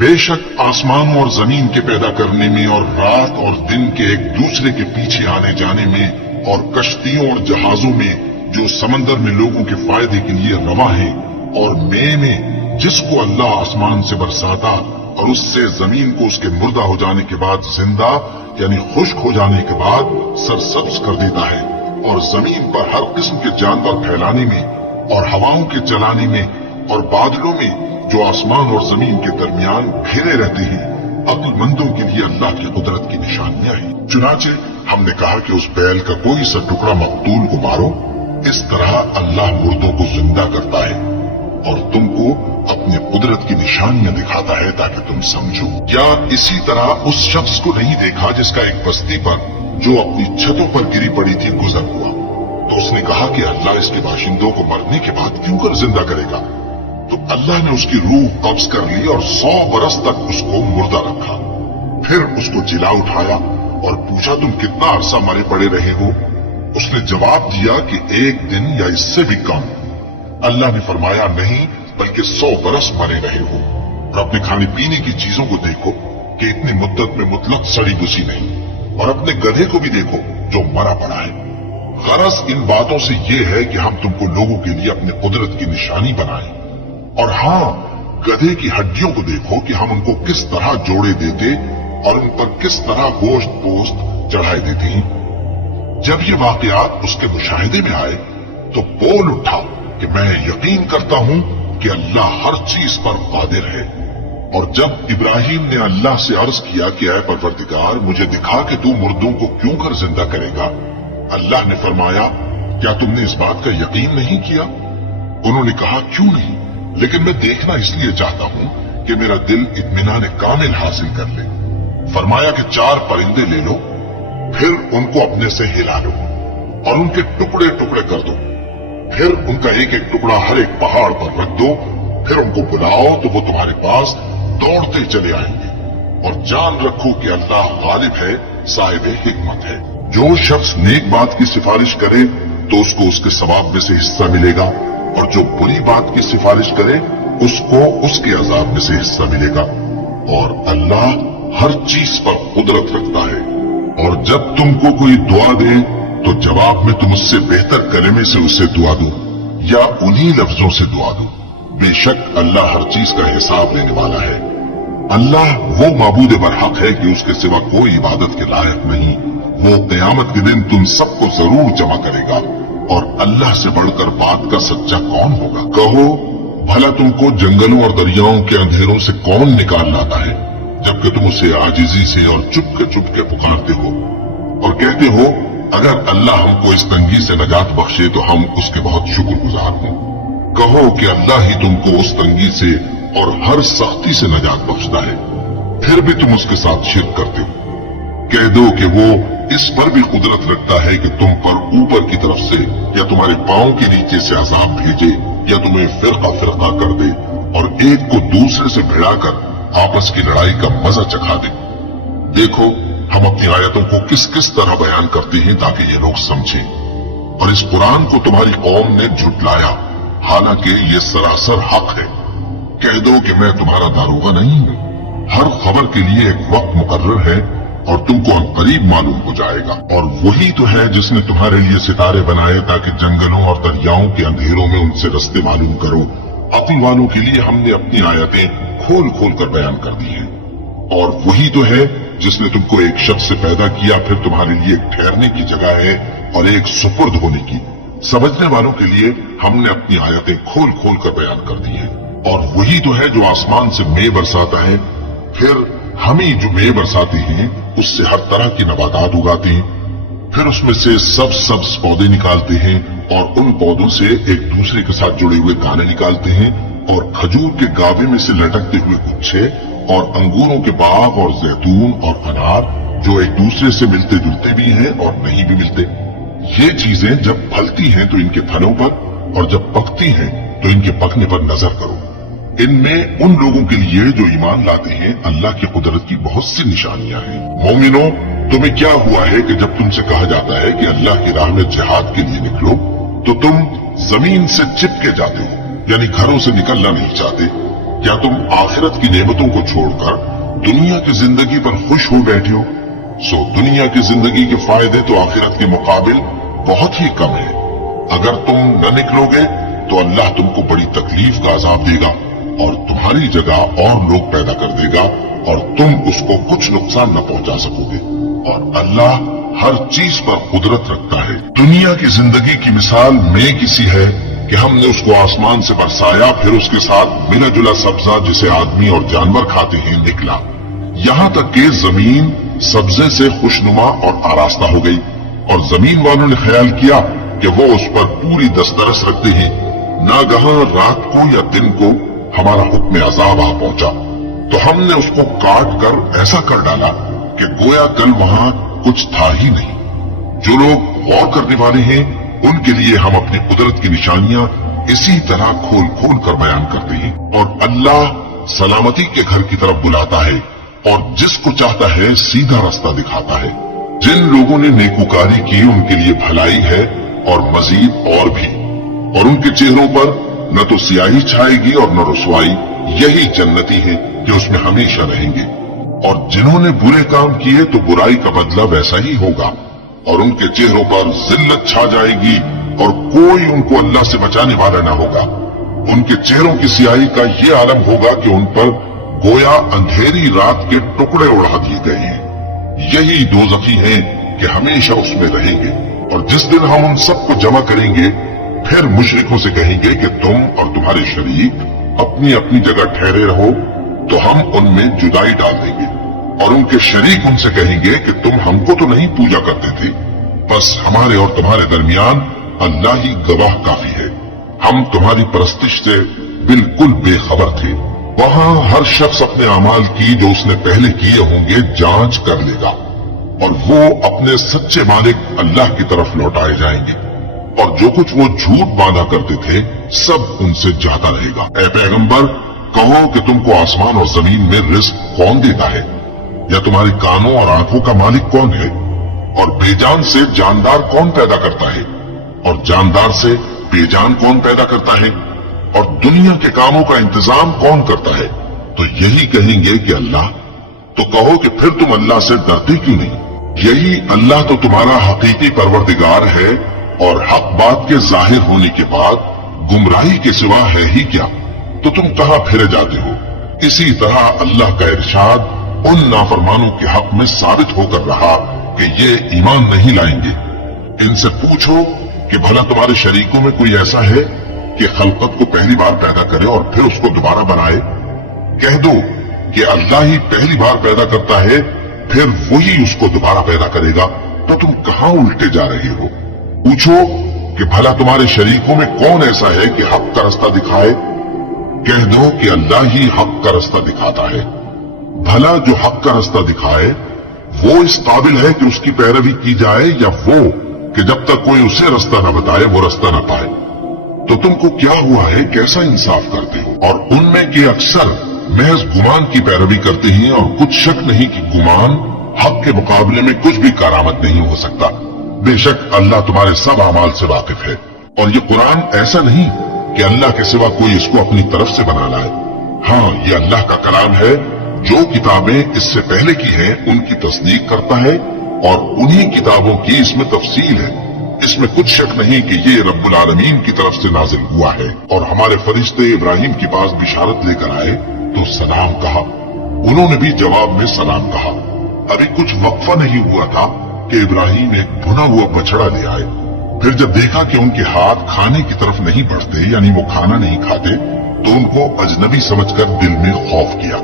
बेशक आसमानों और जमीन के पैदा करने में और रात और दिन के एक दूसरे के पीछे आने जाने में और कश्तियों और जहाजों में जो समंदर में लोगों के फायदे के लिए रवा है और में जिसको अल्लाह आसमान से बरसाता और उससे जमीन को उसके मुर्दा हो जाने के बाद जिंदा यानी खुश्क हो जाने के बाद सरसब्ज कर देता है और जमीन पर हर किस्म के जानवर फैलाने में और हवाओं के चलाने में और बादलों में जो आसमान और जमीन के दरमियान घिरे रहते हैं, अक्लमंदों के लिए अल्लाह की कुदरत की निशानियां हैं। चुनाचे हमने कहा कि उस बैल का कोई सा टुकड़ा मकतूल को मारो। इस तरह अल्लाह मुर्दों को जिंदा करता है और तुमको अपनी कुदरत की निशानियां दिखाता है ताकि तुम समझो। या इसी तरह उस शख्स को नहीं देखा जिसका एक बस्ती पर जो अपनी छतों पर गिरी पड़ी थी गुजर हुआ, तो उसने कहा कि अल्लाह इसके बाशिंदों को मरने के बाद क्यों कर जिंदा करेगा। तो अल्लाह ने उसकी रूह कब्ज कर ली और 100 बरस तक उसको मुर्दा रखा। फिर उसको जिला उठाया और पूछा, तुम कितना अरसा मरे पड़े रहे हो। उसने जवाब दिया कि 1 दिन या इससे भी कम। अल्लाह ने फरमाया, नहीं बल्कि 100 बरस मरे रहे हो। और अपने खाने पीने की चीजों को देखो कि इतनी मुद्दत में मुतलक सड़ी बुसी नहीं, और अपने गधे को भी देखो जो मरा पड़ा है। गरज इन बातों से ये है कि हम तुमको लोगों के लिए अपने कुदरत की निशानी बनाएं। और हाँ, गधे की हड्डियों को देखो कि हम उनको किस तरह जोड़े देते और उन पर किस तरह गोश्त पोस्त चढ़ाए देते हैं। जब ये वाकयात उसके मुशाहिदे में आए तो बोल उठा कि मैं यकीन करता हूं कि अल्लाह हर चीज पर कादिर है। और जब इब्राहिम ने अल्लाह से अर्ज किया कि ऐ परवरदिगार, मुझे दिखा कि तू मुर्दों को क्यों कर जिंदा करेगा, अल्लाह ने फरमाया, क्या तुमने इस बात का यकीन नहीं किया। उन्होंने कहा, क्यों नहीं, लेकिन मैं देखना इसलिए चाहता हूं कि मेरा दिल इत्मीनान कामिल हासिल कर ले। फरमाया कि 4 परिंदे ले लो, फिर उनको अपने से हिला लो और उनके टुकड़े टुकड़े कर दो। फिर उनका एक एक टुकड़ा हर एक पहाड़ पर रख दो। फिर उनको बुलाओ तो वो तुम्हारे पास दौड़ते चले आएंगे। और जान रखो कि अल्लाह गालिब है, साहिब हिकमत है। जो शख्स नेक बात की सिफारिश करे तो उसको उसके सवाब में से हिस्सा मिलेगा, और जो बुरी बात की सिफारिश करे उसको उसके अजाब में से हिस्सा मिलेगा। और अल्लाह हर चीज पर कुदरत रखता है। और जब तुमको कोई दुआ दे तो जवाब में तुम उससे बेहतर कलमे से उसे दुआ दो या उन्हीं लफ्जों से दुआ दो। बेशक अल्लाह हर चीज का हिसाब लेने वाला है। अल्लाह वो माबूद बरहक है कि उसके सिवा कोई इबादत के लायक नहीं। वो क़यामत के दिन तुम सबको जरूर जमा करेगा, और अल्लाह से बढ़कर बात का सच्चा कौन होगा। कहो, भला तुमको जंगलों और दरियाओं के अंधेरों से कौन निकाल लाता है, जबकि तुम उसे आजिजी से और चुपके पुकारते हो और कहते हो, अगर अल्लाह हमको इस तंगी से नजात बख्शे तो हम उसके बहुत शुक्रगुजार हों। कहो कि अल्लाह ही तुमको उस तंगी से और हर सख्ती से नजात बख्शता है, फिर भी तुम उसके साथ शिर्क करते हो। कह दो कि वो इस पर भी कुदरत रखता है कि तुम पर ऊपर की तरफ से या तुम्हारे पांव के नीचे से अजाब भेजे या तुम्हें फिरका फिरका कर दे और एक को दूसरे से भिड़ाकर आपस की लड़ाई का मजा चखा दे। देखो, हम अपनी आयतों को किस किस तरह बयान करते हैं ताकि ये लोग समझें। और इस कुरान को तुम्हारी कौम ने झुटलाया, हालांकि ये सरासर हक है। कह दो कि मैं तुम्हारा दारोगा नहीं हूं। हर खबर के लिए एक वक्त मुकर्रर है और तुमको करीब मालूम हो जाएगा। और वही तो है जिसने तुम्हारे लिए सितारे बनाए ताकि जंगलों और दरियाओं के अंधेरों में उनसे रास्ते मालूम करो। अक्ल वालों के लिए हमने अपनी आयतें खोल खोल कर बयान कर दी हैं। और वही तो है जिसने तुमको एक शख्स से पैदा किया, फिर तुम्हारे लिए एक ठहरने की जगह है और एक सुपुर्द होने की। समझने वालों के लिए हमने अपनी आयतें खोल खोल कर बयान कर दी हैं। और वही तो है जो आसमान से मेघ बरसाता है, फिर हम ही जो मेघ बरसाते हैं उससे हर तरह की नबातात उगाते हैं। फिर उसमें से सब्ज पौधे निकालते हैं और उन पौधों से एक दूसरे के साथ जुड़े हुए दाने निकालते हैं, और खजूर के गावे में से लटकते हुए गुच्छे, और अंगूरों के बाग और जैतून और अनार जो एक दूसरे से मिलते जुलते भी हैं और नहीं भी मिलते। ये चीजें जब फलती हैं तो इनके फलों पर, और जब पकती हैं तो इनके पकने पर नजर करो। इनमें उन लोगों के लिए जो ईमान लाते हैं अल्लाह की कुदरत की बहुत सी निशानियां हैं। मोमिनो, तुम्हें क्या हुआ है कि जब तुमसे कहा जाता है कि अल्लाह की राह में जिहाद के लिए निकलो तो तुम जमीन से चिपके जाते हो, यानी घरों से निकलना नहीं चाहते। क्या तुम आखिरत की नेमतों को छोड़कर दुनिया की जिंदगी पर खुश हो बैठे हो? सो दुनिया की जिंदगी के फायदे तो आखिरत के मुकाबिल बहुत ही कम है। अगर तुम न निकलोगे तो अल्लाह तुमको बड़ी तकलीफ का अजाब देगा और तुम्हारी जगह और लोग पैदा कर देगा और तुम उसको कुछ नुकसान न पहुंचा सकोगे। और अल्लाह हर चीज पर कुदरत रखता है। दुनिया की जिंदगी की मिसाल में किसी है कि हमने उसको आसमान से बरसाया, फिर उसके साथ मिला जुला सब्जा जिसे आदमी और जानवर खाते हैं निकला, यहाँ तक कि जमीन सब्जे से खुशनुमा और आरास्ता हो गई और जमीन वालों ने ख्याल किया कि वो उस पर पूरी दस्तरस रखते हैं। नागहां रात को या दिन को हमारा हुक्म अजाब आ पहुंचा तो हमने उसको काट कर ऐसा कर डाला कि गोया कल वहां कुछ था ही नहीं। जो लोग गौर करने वाले हैं उनके लिए हम अपनी कुदरत की निशानियां इसी तरह खोल खोल कर बयान करते हैं। और अल्लाह सलामती के घर की तरफ बुलाता है और जिसको चाहता है सीधा रास्ता दिखाता है। जिन लोगों ने नेकूकारी की उनके लिए भलाई है और मजीद और भी, और उनके चेहरों पर न तो सियाही छाएगी और न रुसवाई। यही जन्नती है कि उसमें हमेशा रहेंगे। और जिन्होंने बुरे काम किए तो बुराई का बदला वैसा ही होगा और उनके चेहरों पर जिल्लत छा जाएगी और कोई उनको अल्लाह से बचाने वाला न होगा। उनके चेहरों की सियाही का ये आलम होगा कि उन पर गोया अंधेरी रात के टुकड़े उड़ा दिए गए हैं। यही दोज़खी हैं कि हमेशा उसमें रहेंगे। और जिस दिन हम उन सबको जमा करेंगे फिर मुशरिकों से कहेंगे कि तुम और तुम्हारे शरीक अपनी अपनी जगह ठहरे रहो तो हम उनमें जुदाई डाल देंगे। और उनके शरीक उनसे कहेंगे कि तुम हमको तो नहीं पूजा करते थे, बस हमारे और तुम्हारे दरमियान अल्लाह ही गवाह काफी है। हम तुम्हारी परस्तिश से बिल्कुल बेखबर थे। वहाँ हर शख्स अपने अमाल की जो उसने पहले किए होंगे जांच कर लेगा और वो अपने सच्चे मालिक अल्लाह की तरफ लौटाए जाएंगे। और जो कुछ वो झूठ बांधा करते थे सब उनसे जाता रहेगा। ऐ पैगंबर, कहो कि तुमको आसमान और जमीन में रिस्क कौन देता है, या तुम्हारे कानों और आंखों का मालिक कौन है? और बेजान से जानदार कौन पैदा करता है और जानदार से बेजान कौन पैदा करता है? और दुनिया के कामों का इंतजाम कौन करता है? तो यही कहेंगे कि अल्लाह। तो कहो कि फिर तुम अल्लाह से डरते क्यों नहीं? यही अल्लाह तो तुम्हारा हकीकी परवरदिगार है और हक बात के जाहिर होने के बाद गुमराही के सिवा है ही क्या? तो तुम कहां फिरे जाते हो? इसी तरह अल्लाह का इरशाद उन नाफरमानों के हक में साबित होकर रहा कि ये ईमान नहीं लाएंगे। इनसे पूछो कि भला तुम्हारे शरीकों में कोई ऐसा है कि खलकत को पहली बार पैदा करे और फिर उसको दोबारा बनाए? कह दो कि अल्लाह ही पहली बार पैदा करता है फिर वही उसको दोबारा पैदा करेगा। तो तुम कहां उल्टे जा रहे हो? पूछो कि भला तुम्हारे शरीकों में कौन ऐसा है कि हक का रास्ता दिखाए? कह दो कि अल्लाह ही हक का रास्ता दिखाता है। भला जो हक का रास्ता दिखाए वो इस काबिल है कि उसकी पैरवी की जाए, या वो कि जब तक कोई उसे रास्ता न बताए वो रास्ता न पाए? तो तुमको क्या हुआ है? कैसा इंसाफ करते हो? और उनमें के अक्सर महज गुमान की पैरवी करते हैं और कुछ शक नहीं कि गुमान हक के मुकाबले में कुछ भी करामत नहीं हो सकता। बेशक अल्लाह तुम्हारे सब अमाल से वाकिफ है। और ये कुरान ऐसा नहीं कि अल्लाह के सिवा कोई इसको अपनी तरफ से बना लाए। हाँ, ये अल्लाह का कलाम है। जो किताबें इससे पहले की हैं उनकी तस्दीक करता है और उन्हीं किताबों की इसमें तफसील है। इसमें कुछ शक नहीं कि ये रब्बुल आलमीन की तरफ से नाजिल हुआ है। और हमारे फरिश्ते इब्राहिम के पास बिशारत लेकर आए तो सलाम कहा। उन्होंने भी जवाब में सलाम कहा। अभी कुछ वक्फा नहीं हुआ था कि इब्राहिम एक भुना हुआ बछड़ा ले आए। फिर जब देखा कि उनके हाथ खाने की तरफ नहीं बढ़ते, यानी वो खाना नहीं खाते, तो उनको अजनबी समझकर दिल में खौफ किया।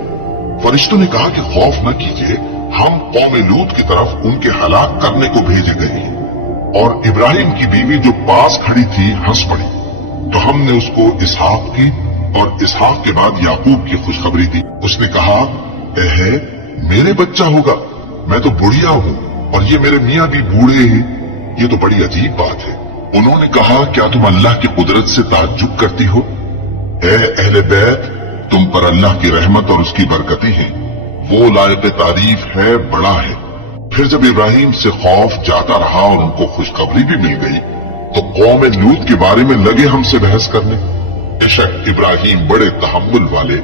फरिश्तों ने कहा कि खौफ न कीजिए, हम कौम लूत की तरफ उनके हलाक करने को भेजे गए हैं। और इब्राहिम की बीवी जो पास खड़ी थी हंस पड़ी। तो हमने उसको इसहाक की और इसहाक के बाद याकूब की खुशखबरी दी। उसने कहा, है मेरे बच्चा होगा, मैं तो बुढ़िया हूँ और ये मेरे मियाँ भी बूढ़े हैं। ये तो बड़ी अजीब बात है। उन्होंने कहा, क्या तुम अल्लाह की कुदरत से ताज्जुब करती हो? ऐ अहले बैत, तुम पर अल्लाह की रहमत और उसकी बरकतें हैं। वो लायक तारीफ है, बड़ा है। फिर जब इब्राहिम से खौफ जाता रहा और उनको खुशखबरी भी मिल गई तो कौम लूत के बारे में लगे हमसे बहस करने। बेशक इब्राहिम बड़े तहम्मुल वाले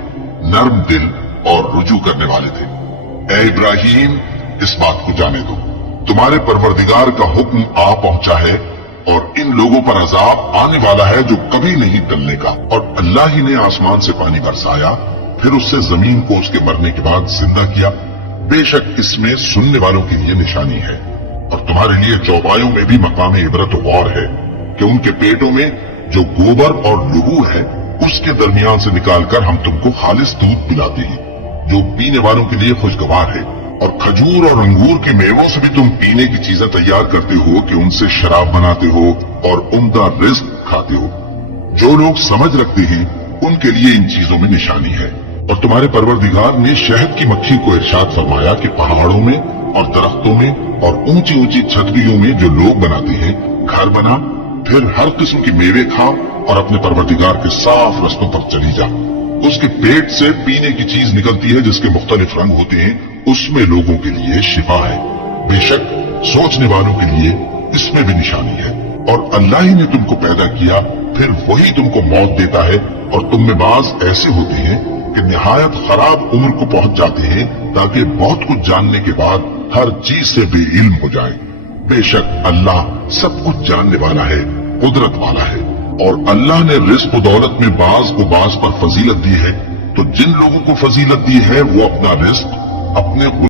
नर्म दिल और रुजू करने वाले थे। ए इब्राहिम, इस बात को जाने दो, तुम्हारे परवरदिगार का हुक्म आ पहुंचा है और इन लोगों पर अजाब आने वाला है जो कभी नहीं टलने का। और अल्लाह ही ने आसमान से पानी बरसाया, फिर उससे जमीन को उसके मरने के बाद जिंदा किया। बेशक इसमें सुनने वालों के लिए निशानी है और तुम्हारे लिए चौपायों में भी मकाम इबरत गौर है कि उनके पेटों में जो गोबर और लहू है उसके दरमियान से निकालकर हम तुमको खालिस दूध पिलाते हैं जो पीने वालों के लिए खुशगवार है। और खजूर और अंगूर के मेवों से भी तुम पीने की चीजें तैयार करते हो कि उनसे शराब बनाते हो और उम्दा रिज्क खाते हो। जो लोग समझ रखते हैं उनके लिए इन चीजों में निशानी है। और तुम्हारे परवरदिगार ने शहद की मक्खी को इरशाद फरमाया कि पहाड़ों में और दरख्तों में और ऊंची ऊंची छतरियों में जो लोग बनाते हैं घर बना, फिर हर किस्म के मेवे खाओ और अपने परवरदिगार के साफ रस्तों पर चली जा। उसके पेट से पीने की चीज निकलती है जिसके मुख्तलिफ रंग होते हैं, उसमें लोगों के लिए शिफा है। बेशक सोचने वालों के लिए इसमें भी निशानी है। और अल्लाह ही ने तुमको पैदा किया, फिर वही तुमको मौत देता है। और तुम में बाज ऐसे होते हैं कि निहायत खराब उम्र को पहुंच जाते हैं ताकि बहुत कुछ जानने के बाद हर चीज से बेइल्म हो जाए। बेशक अल्लाह सब कुछ जानने वाला है, कुदरत वाला है। और अल्लाह ने रिस्क दौलत में बाज को बाज पर फजीलत दी है, तो जिन लोगों को फजीलत दी है वो अपना रिस्क अपने